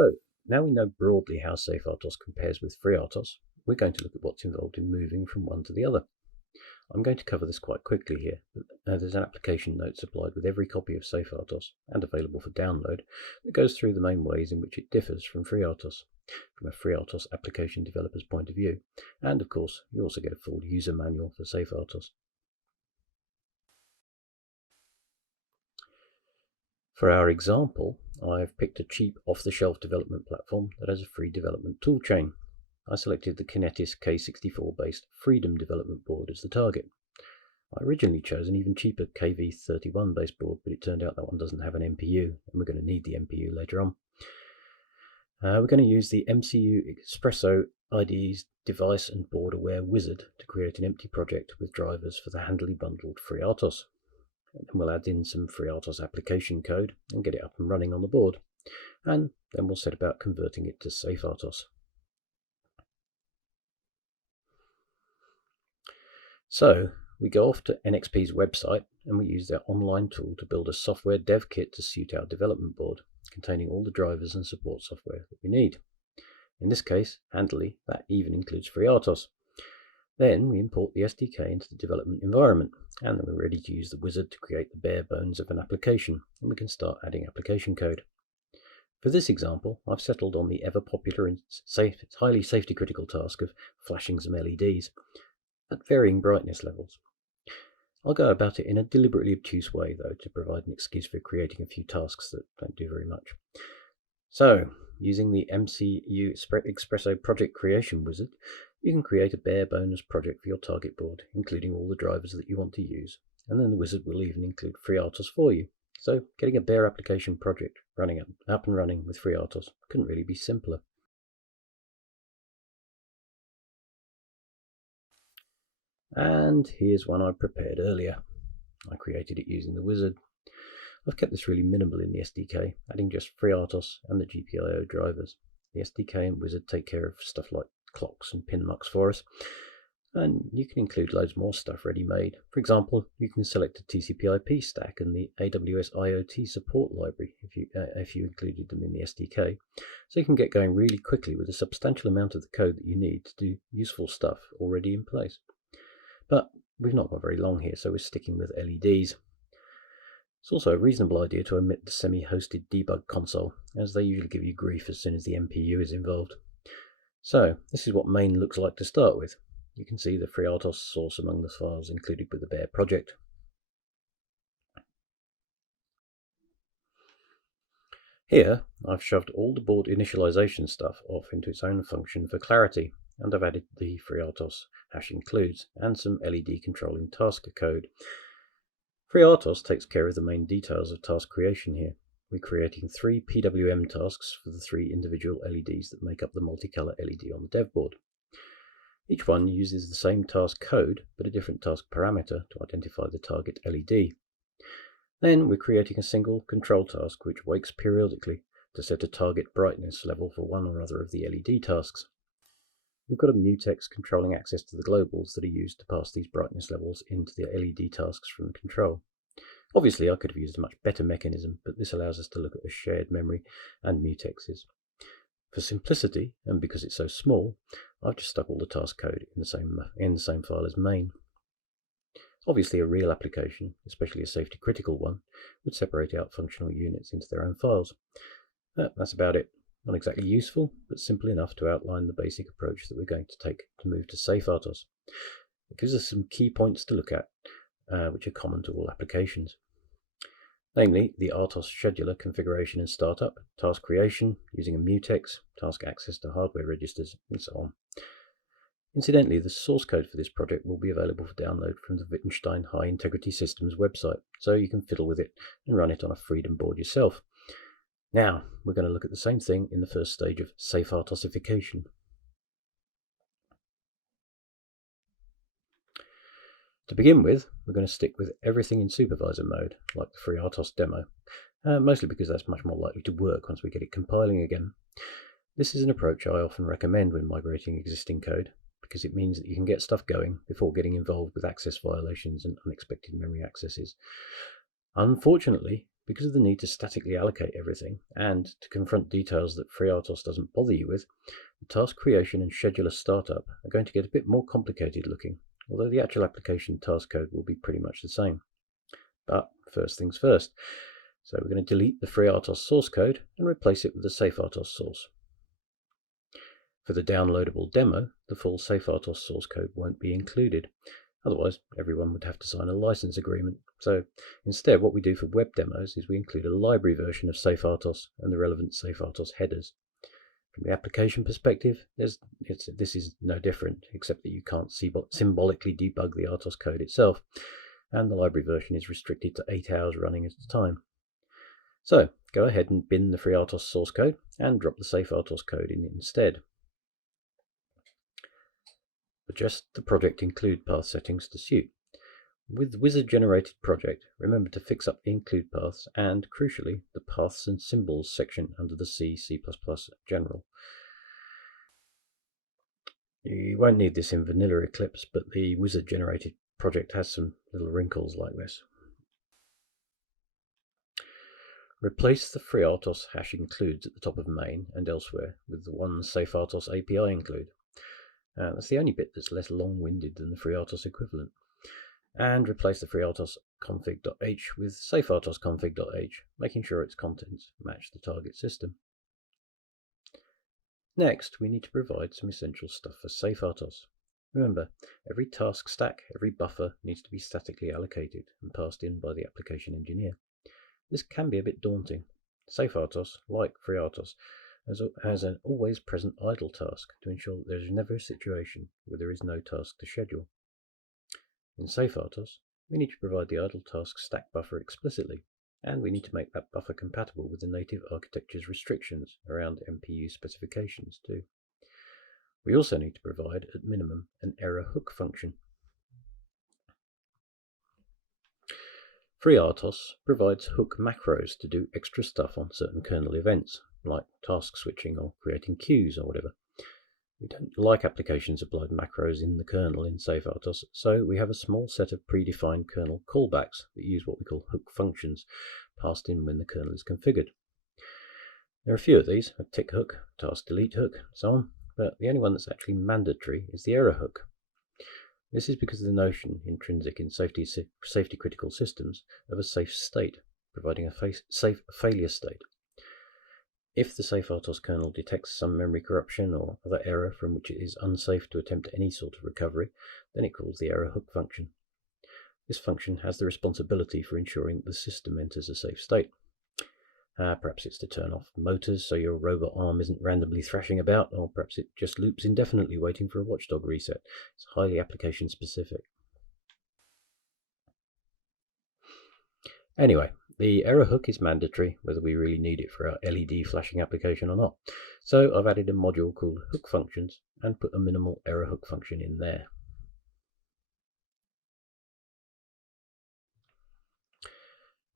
So now we know broadly how SAFERTOS compares with FreeRTOS, we're going to look at what's involved in moving from one to the other. I'm going to cover this quite quickly here. There's an application note supplied with every copy of SAFERTOS and available for download that goes through the main ways in which it differs from FreeRTOS, from a FreeRTOS application developer's point of view. And of course, you also get a full user manual for SAFERTOS. For our example, I've picked a cheap off-the-shelf development platform that has a free development toolchain. I selected the Kinetis K64-based Freedom development board as the target. I originally chose an even cheaper KV31-based board, but it turned out that one doesn't have an MPU, and we're going to need the MPU later on. We're going to use the MCU Espresso IDE's device and board-aware wizard to create an empty project with drivers for the handily bundled FreeRTOS. And then we'll add in some FreeRTOS application code and get it up and running on the board. And then we'll set about converting it to SAFERTOS. So we go off to NXP's website and we use their online tool to build a software dev kit to suit our development board, containing all the drivers and support software that we need. In this case, handily, that even includes FreeRTOS. Then we import the SDK into the development environment, and then we're ready to use the wizard to create the bare bones of an application, and we can start adding application code. For this example, I've settled on the ever-popular and highly safety-critical task of flashing some LEDs at varying brightness levels. I'll go about it in a deliberately obtuse way, though, to provide an excuse for creating a few tasks that don't do very much. So, using the MCU Espresso project creation wizard, you can create a bare bones project for your target board, including all the drivers that you want to use, and then the wizard will even include FreeRTOS for you. So getting a bare application project up and running with FreeRTOS couldn't really be simpler. And here's one I prepared earlier. I created it using the wizard. I've kept this really minimal in the SDK, adding just FreeRTOS and the GPIO drivers. The SDK and wizard take care of stuff like clocks and pin mucks for us, and you can include loads more stuff ready-made. For example, you can select a TCP/IP stack and the AWS IoT support library if you included them in the SDK, so you can get going really quickly with a substantial amount of the code that you need to do useful stuff already in place. But we've not got very long here, so we're sticking with LEDs. It's also a reasonable idea to omit the semi-hosted debug console, as they usually give you grief as soon as the MPU is involved. So this is what main looks like to start with. You can see the FreeRTOS source among the files included with the bare project. Here I've shoved all the board initialisation stuff off into its own function for clarity, and I've added the FreeRTOS hash includes and some LED controlling task code. FreeRTOS takes care of the main details of task creation here. We're creating 3 PWM tasks for the 3 individual LEDs that make up the multicolour LED on the dev board. Each one uses the same task code, but a different task parameter to identify the target LED. Then we're creating a single control task which wakes periodically to set a target brightness level for one or other of the LED tasks. We've got a mutex controlling access to the globals that are used to pass these brightness levels into the LED tasks from control. Obviously, I could have used a much better mechanism, but this allows us to look at a shared memory and mutexes. For simplicity, and because it's so small, I've just stuck all the task code in the same file as main. Obviously, a real application, especially a safety-critical one, would separate out functional units into their own files. But that's about it. Not exactly useful, but simple enough to outline the basic approach that we're going to take to move to SAFERTOS. It gives us some key points to look at, which are common to all applications. Namely, the RTOS scheduler configuration and startup, task creation using a mutex, task access to hardware registers, and so on. Incidentally, the source code for this project will be available for download from the Wittgenstein High Integrity Systems website, so you can fiddle with it and run it on a Freedom board yourself. Now, we're going to look at the same thing in the first stage of SAFERTOSification. To begin with, we're going to stick with everything in supervisor mode, like the FreeRTOS demo, mostly because that's much more likely to work once we get it compiling again. This is an approach I often recommend when migrating existing code, because it means that you can get stuff going before getting involved with access violations and unexpected memory accesses. Unfortunately, because of the need to statically allocate everything and to confront details that FreeRTOS doesn't bother you with, the task creation and scheduler startup are going to get a bit more complicated looking, although the actual application task code will be pretty much the same. But first things first. So we're going to delete the FreeRTOS source code and replace it with the SAFERTOS source. For the downloadable demo, the full SAFERTOS source code won't be included. Otherwise, everyone would have to sign a license agreement. So instead, what we do for web demos is we include a library version of SAFERTOS and the relevant SAFERTOS headers. From the application perspective, this is no different, except that you can't symbolically debug the RTOS code itself, and the library version is restricted to 8 hours running at a time. So go ahead and bin the FreeRTOS source code and drop the SAFERTOS code in instead. Adjust the project include path settings to suit. With wizard generated project, remember to fix up the include paths and, crucially, the paths and symbols section under the C++ general. You won't need this in vanilla Eclipse, but the wizard generated project has some little wrinkles like this. Replace the FreeRTOS hash includes at the top of main and elsewhere with the one SAFERTOS API include. That's the only bit that's less long-winded than the FreeRTOS equivalent. And replace the FreeRTOS config.h with SAFERTOS config.h, making sure its contents match the target system. Next, we need to provide some essential stuff for SAFERTOS. Remember, every task stack, every buffer needs to be statically allocated and passed in by the application engineer. This can be a bit daunting. SAFERTOS, like FreeRTOS, has an always present idle task to ensure that there is never a situation where there is no task to schedule. In SAFERTOS, we need to provide the idle task stack buffer explicitly, and we need to make that buffer compatible with the native architecture's restrictions around MPU specifications too. We also need to provide, at minimum, an error hook function. FreeRTOS provides hook macros to do extra stuff on certain kernel events, like task switching or creating queues or whatever. We don't like applications applied macros in the kernel in SAFERTOS, so we have a small set of predefined kernel callbacks that use what we call hook functions, passed in when the kernel is configured. There are a few of these, a tick hook, task delete hook, and so on, but the only one that's actually mandatory is the error hook. This is because of the notion, intrinsic in safety critical systems, of a safe state, providing a safe failure state. If the SAFERTOS kernel detects some memory corruption or other error from which it is unsafe to attempt any sort of recovery, then it calls the error hook function. This function has the responsibility for ensuring that the system enters a safe state. Perhaps it's to turn off motors so your robot arm isn't randomly thrashing about, or perhaps it just loops indefinitely waiting for a watchdog reset. It's highly application specific. Anyway, the error hook is mandatory whether we really need it for our LED flashing application or not. So I've added a module called hook functions and put a minimal error hook function in there.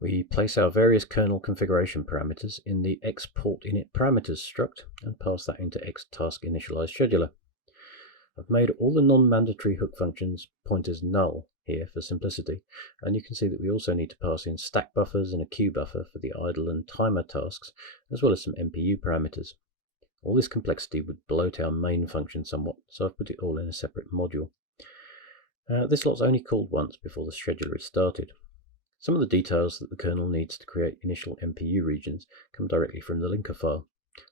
We place our various kernel configuration parameters in the export init parameters struct and pass that into xtask initialize scheduler. I've made all the non-mandatory hook functions pointers null here for simplicity, and you can see that we also need to pass in stack buffers and a queue buffer for the idle and timer tasks, as well as some MPU parameters. All this complexity would bloat our main function somewhat, so I've put it all in a separate module. This lot's only called once before the scheduler is started. Some of the details that the kernel needs to create initial MPU regions come directly from the linker file.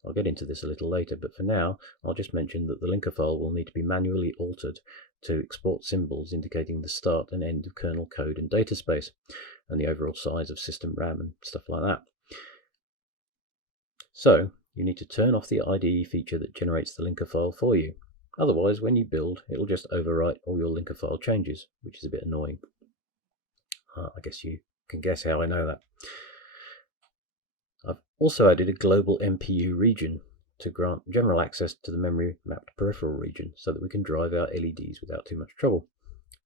I'll get into this a little later, but for now I'll just mention that the linker file will need to be manually altered to export symbols indicating the start and end of kernel code and data space, and the overall size of system RAM and stuff like that. So you need to turn off the IDE feature that generates the linker file for you. Otherwise, when you build, it'll just overwrite all your linker file changes, which is a bit annoying. I guess you can guess how I know that. I've also added a global MPU region to grant general access to the memory mapped peripheral region so that we can drive our LEDs without too much trouble.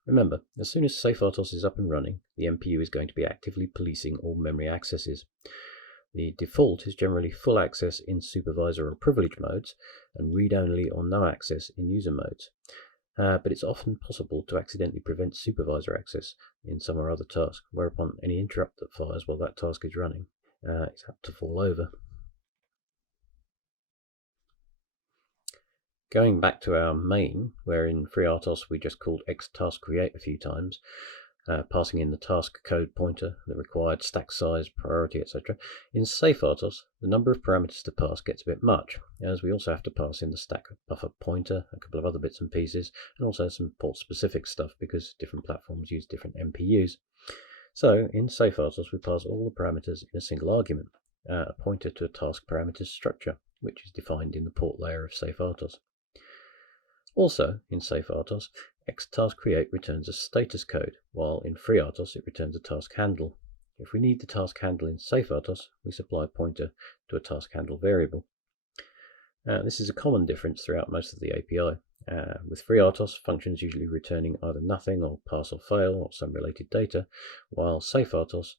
Remember, as soon as SAFERTOS is up and running, the MPU is going to be actively policing all memory accesses. The default is generally full access in supervisor or privilege modes and read-only or no access in user modes. but it's often possible to accidentally prevent supervisor access in some or other task, whereupon any interrupt that fires while that task is running is apt to fall over. Going back to our main, where in FreeRTOS we just called xTaskCreate a few times, passing in the task code pointer, the required stack size, priority, etc. In SAFERTOS, the number of parameters to pass gets a bit much, as we also have to pass in the stack buffer pointer, a couple of other bits and pieces, and also some port-specific stuff because different platforms use different MPUs. So in SAFERTOS, we pass all the parameters in a single argument, a pointer to a task parameters structure, which is defined in the port layer of SAFERTOS. Also, in SAFERTOS, xTaskCreate returns a status code, while in FreeRTOS it returns a task handle. If we need the task handle in SAFERTOS, we supply a pointer to a task handle variable. This is a common difference throughout most of the API. With FreeRTOS, functions usually returning either nothing or pass or fail or some related data, while SAFERTOS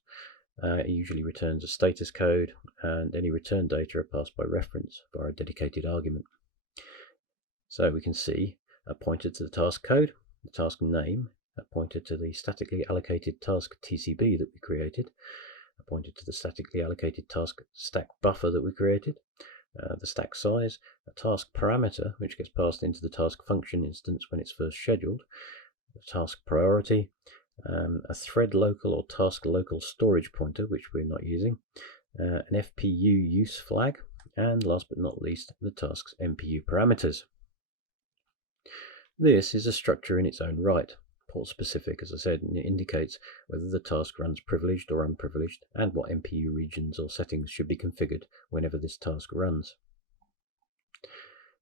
usually returns a status code, and any return data are passed by reference via a dedicated argument. So we can see a pointer to the task code, the task name, a pointer to the statically allocated task TCB that we created, a pointer to the statically allocated task stack buffer that we created, the stack size, a task parameter which gets passed into the task function instance when it's first scheduled, the task priority, a thread local or task local storage pointer which we're not using, an FPU use flag, and last but not least the task's MPU parameters. This is a structure in its own right, port specific as I said, and it indicates whether the task runs privileged or unprivileged and what MPU regions or settings should be configured whenever this task runs.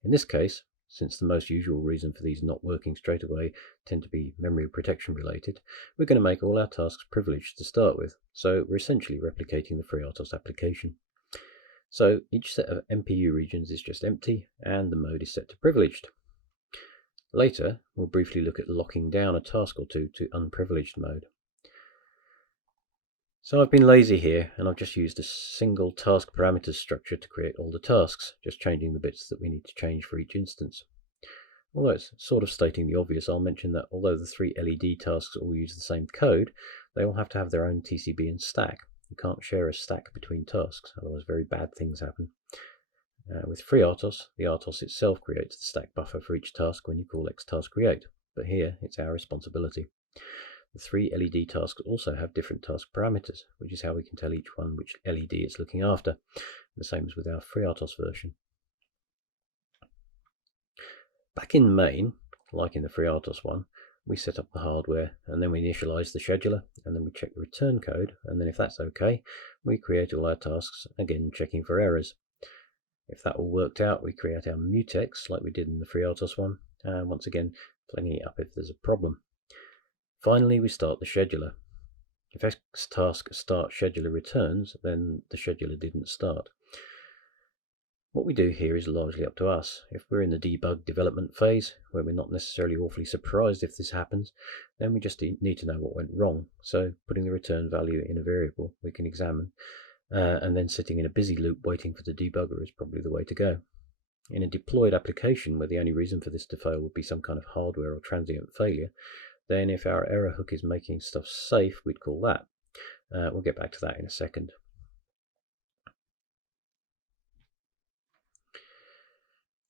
In this case, since the most usual reason for these not working straight away tend to be memory protection related, we're going to make all our tasks privileged to start with, so we're essentially replicating the FreeRTOS application. So each set of MPU regions is just empty and the mode is set to privileged. Later, we'll briefly look at locking down a task or two to unprivileged mode. So I've been lazy here and I've just used a single task parameters structure to create all the tasks, just changing the bits that we need to change for each instance. Although it's sort of stating the obvious, I'll mention that although the three LED tasks all use the same code, they all have to have their own TCB and stack. You can't share a stack between tasks, otherwise very bad things happen. With FreeRTOS, the RTOS itself creates the stack buffer for each task when you call xTaskCreate, but here it's our responsibility. The three LED tasks also have different task parameters, which is how we can tell each one which LED it's looking after, the same as with our FreeRTOS version. Back in main, like in the FreeRTOS one, we set up the hardware and then we initialize the scheduler and then we check the return code, and then if that's okay, we create all our tasks, again checking for errors. If that all worked out, we create our mutex like we did in the FreeRTOS one, and once again flinging it up if there's a problem. Finally, we start the scheduler. If xTask start scheduler returns, then the scheduler didn't start. What we do here is largely up to us. If we're in the debug development phase, where we're not necessarily awfully surprised if this happens, then we just need to know what went wrong. So putting the return value in a variable we can examine, and then sitting in a busy loop waiting for the debugger is probably the way to go. In a deployed application where the only reason for this to fail would be some kind of hardware or transient failure, then if our error hook is making stuff safe, we'd call that. We'll get back to that in a second.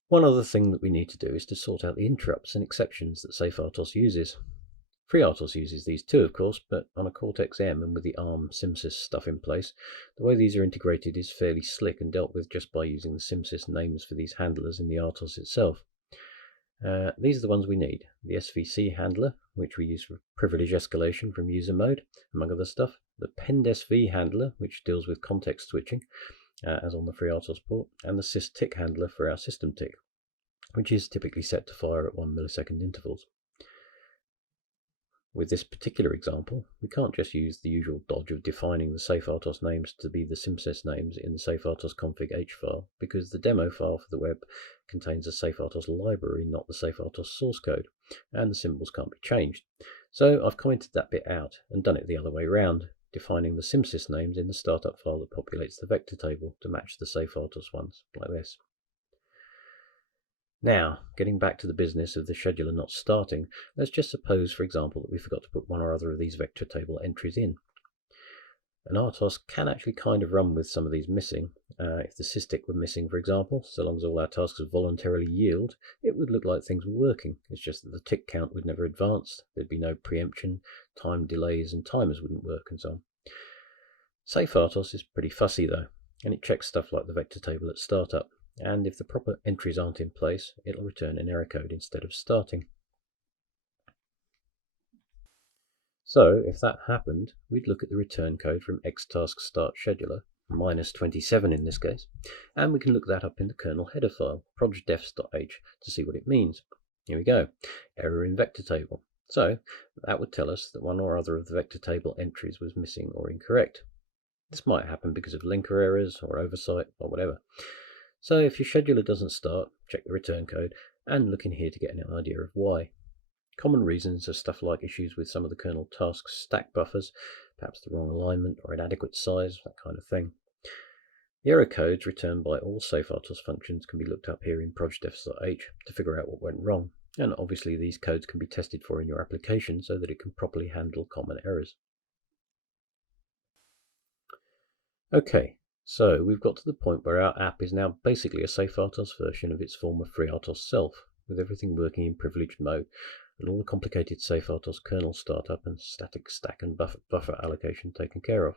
One other thing that we need to do is to sort out the interrupts and exceptions that SAFERTOS uses. FreeRTOS uses these too, of course, but on a Cortex-M and with the ARM SimSys stuff in place, the way these are integrated is fairly slick and dealt with just by using the SimSys names for these handlers in the RTOS itself. These are the ones we need. The SVC handler, which we use for privilege escalation from user mode, among other stuff. The PendSV handler, which deals with context switching, as on the FreeRTOS port, and the sysTick handler for our system tick, which is typically set to fire at 1 millisecond intervals. With this particular example, we can't just use the usual dodge of defining the SAFERTOS names to be the SimSys names in the SAFERTOS config H file, because the demo file for the web contains a SAFERTOS library, not the SAFERTOS source code, and the symbols can't be changed. So I've commented that bit out and done it the other way around, defining the SimSys names in the startup file that populates the vector table to match the SAFERTOS ones, like this. Now, getting back to the business of the scheduler not starting, let's just suppose, for example, that we forgot to put one or other of these vector table entries in. An RTOS can actually kind of run with some of these missing. If the systic were missing, for example, so long as all our tasks voluntarily yield, it would look like things were working. It's just that the tick count would never advance, there'd be no preemption, time delays and timers wouldn't work and so on. SAFERTOS is pretty fussy though, and it checks stuff like the vector table at startup, and if the proper entries aren't in place, it'll return an error code instead of starting. So if that happened, we'd look at the return code from xtask start scheduler, -27 in this case, and we can look that up in the kernel header file, projdefs.h, to see what it means. Here we go, error in vector table. So that would tell us that one or other of the vector table entries was missing or incorrect. This might happen because of linker errors or oversight or whatever. So if your scheduler doesn't start, check the return code and look in here to get an idea of why. Common reasons are stuff like issues with some of the kernel tasks' stack buffers, perhaps the wrong alignment or inadequate size, that kind of thing. The error codes returned by all SAFERTOS functions can be looked up here in projdefs.h to figure out what went wrong, and obviously these codes can be tested for in your application so that it can properly handle common errors. Okay, so we've got to the point where our app is now basically a SAFERTOS version of its former FreeRTOS self, with everything working in privileged mode, and all the complicated SAFERTOS kernel startup and static stack and buffer allocation taken care of.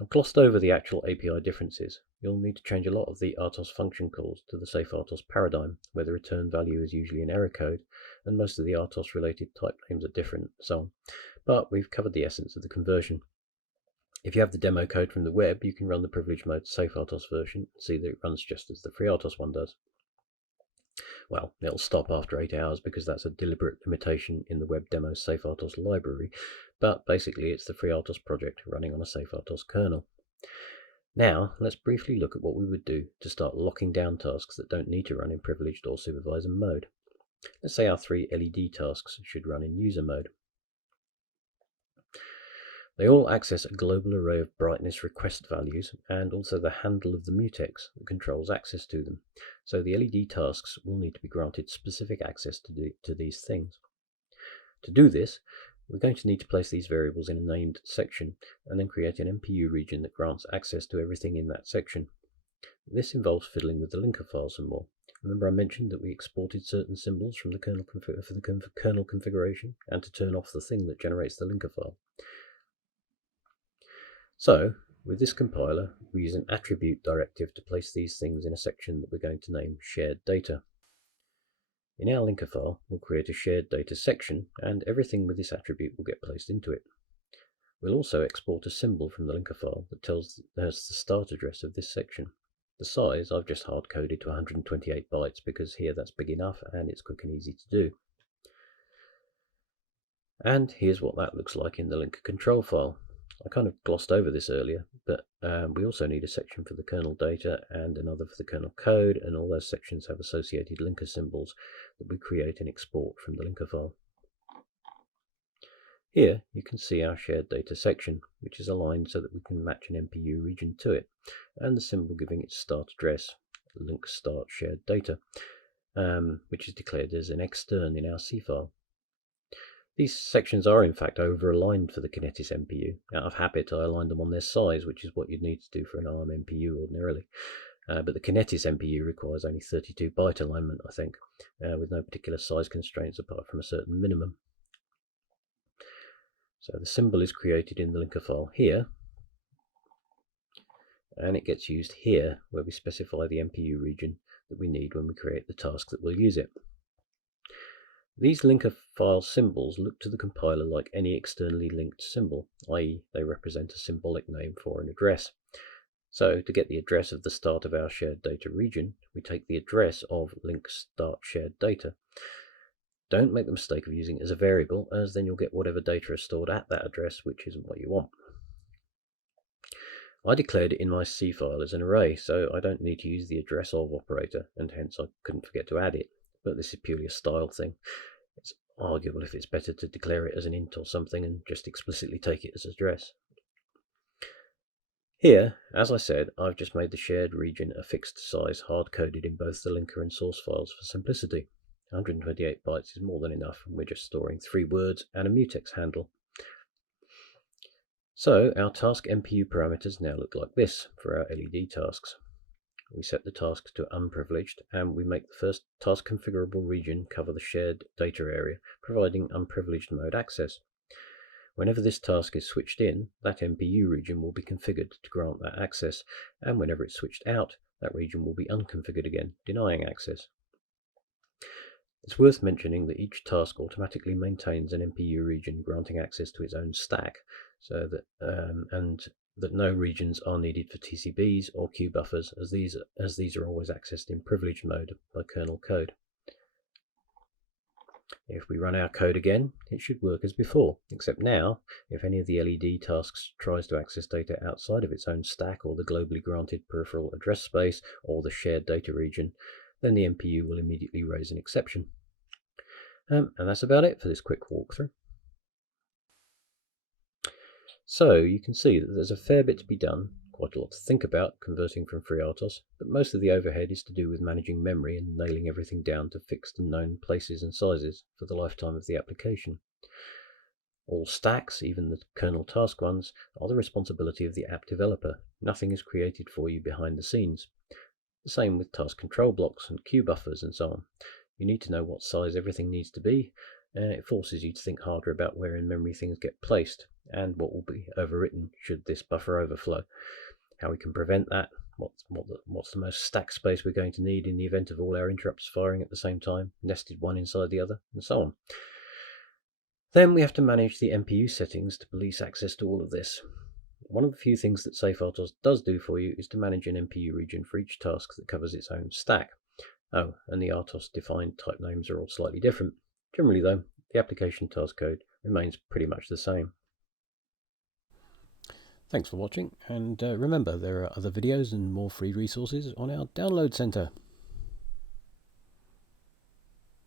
I've glossed over the actual API differences. You'll need to change a lot of the RTOS function calls to the SAFERTOS paradigm, where the return value is usually an error code, and most of the RTOS related type names are different, and so on. But we've covered the essence of the conversion. If you have the demo code from the web, you can run the privileged mode SAFERTOS version and see that it runs just as the FreeRTOS one does. Well, it'll stop after 8 hours because that's a deliberate limitation in the web demo SAFERTOS library, but basically it's the FreeRTOS project running on a SAFERTOS kernel. Now, let's briefly look at what we would do to start locking down tasks that don't need to run in privileged or supervisor mode. Let's say our 3 LED tasks should run in user mode. They all access a global array of brightness request values and also the handle of the mutex that controls access to them. So the LED tasks will need to be granted specific access to these things. To do this, we're going to need to place these variables in a named section and then create an MPU region that grants access to everything in that section. This involves fiddling with the linker file some more. Remember I mentioned that we exported certain symbols from the kernel for the kernel configuration and to turn off the thing that generates the linker file. So, with this compiler, we use an attribute directive to place these things in a section that we're going to name shared data. In our linker file, we'll create a shared data section, and everything with this attribute will get placed into it. We'll also export a symbol from the linker file that tells us the start address of this section. The size I've just hard-coded to 128 bytes because here that's big enough and it's quick and easy to do. And here's what that looks like in the linker control file. I kind of glossed over this earlier, but we also need a section for the kernel data and another for the kernel code, and all those sections have associated linker symbols that we create and export from the linker file. Here you can see our shared data section, which is aligned so that we can match an MPU region to it, and the symbol giving its start address, link start shared data, which is declared as an extern in our C file. These sections are in fact over-aligned for the Kinetis MPU. Out of habit I aligned them on their size, which is what you'd need to do for an ARM MPU ordinarily. But the Kinetis MPU requires only 32 byte alignment, I think, with no particular size constraints apart from a certain minimum. So the symbol is created in the linker file here, and it gets used here where we specify the MPU region that we need when we create the task that will use it. These linker file symbols look to the compiler like any externally linked symbol, i.e. they represent a symbolic name for an address. So to get the address of the start of our shared data region, we take the address of link start shared data. Don't make the mistake of using it as a variable, as then you'll get whatever data is stored at that address, which isn't what you want. I declared it in my C file as an array, so I don't need to use the address of operator, and hence I couldn't forget to add it. But this is purely a style thing. It's arguable if it's better to declare it as an int or something and just explicitly take it as address. Here, as I said, I've just made the shared region a fixed size hard-coded in both the linker and source files for simplicity. 128 bytes is more than enough, and we're just storing 3 words and a mutex handle. So our task MPU parameters now look like this for our LED tasks. We set the tasks to unprivileged, and we make the first task configurable region cover the shared data area, providing unprivileged mode access. Whenever this task is switched in, that MPU region will be configured to grant that access, and whenever it's switched out, that region will be unconfigured again, denying access. It's worth mentioning that each task automatically maintains an MPU region granting access to its own stack, so that and that no regions are needed for TCBs or queue buffers, as these are always accessed in privileged mode by kernel code. If we run our code again, it should work as before, except now, if any of the LED tasks tries to access data outside of its own stack or the globally granted peripheral address space or the shared data region, then the MPU will immediately raise an exception. And that's about it for this quick walkthrough. So you can see that there's a fair bit to be done, quite a lot to think about converting from FreeRTOS, but most of the overhead is to do with managing memory and nailing everything down to fixed and known places and sizes for the lifetime of the application. All stacks, even the kernel task ones, are the responsibility of the app developer. Nothing is created for you behind the scenes. The same with task control blocks and queue buffers and so on. You need to know what size everything needs to be, and it forces you to think harder about where in memory things get placed and what will be overwritten should this buffer overflow, how we can prevent that, what's the most stack space we're going to need in the event of all our interrupts firing at the same time, nested one inside the other, and so on. Then we have to manage the MPU settings to police access to all of this. One of the few things that SAFERTOS does do for you is to manage an MPU region for each task that covers its own stack. Oh, and the RTOS defined type names are all slightly different. Generally though, the application task code remains pretty much the same. Thanks for watching, and remember there are other videos and more free resources on our download center.